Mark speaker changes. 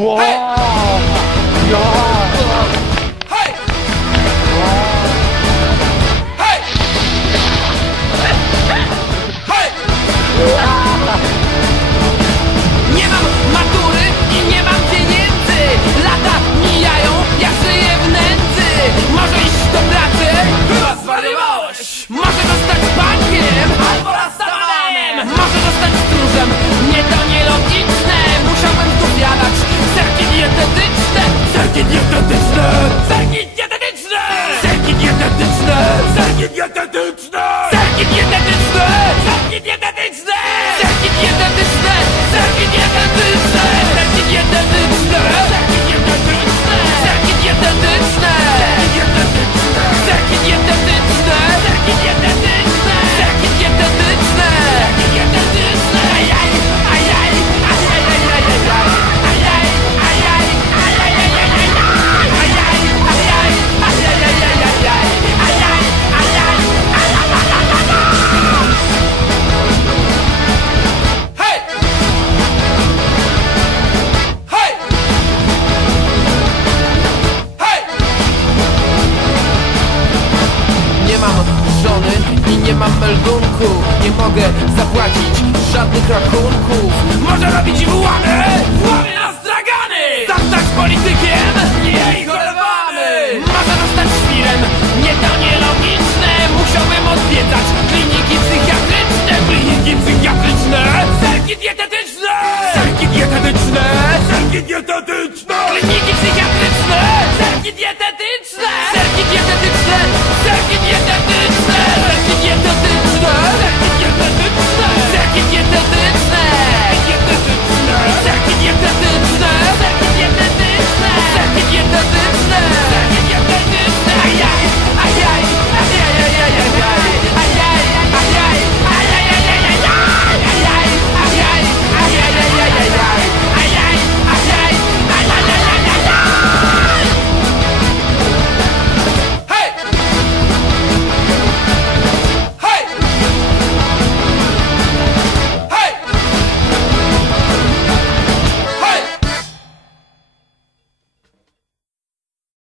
Speaker 1: 哇！get the dude's name? Mam meldunku Nie mogę zapłacić żadnych rachunków. Może robić włamy, włamy na stragany Zostać politykiem, nie ich olewamy Może zostać świrem, nie to nielogiczne. Musiałbym odwiedzać kliniki psychiatryczne. Kliniki psychiatryczne, serki dietetyczne! Serki dietetyczne, serki dietetyczne! Kliniki psychiatryczne, serki dietetyczne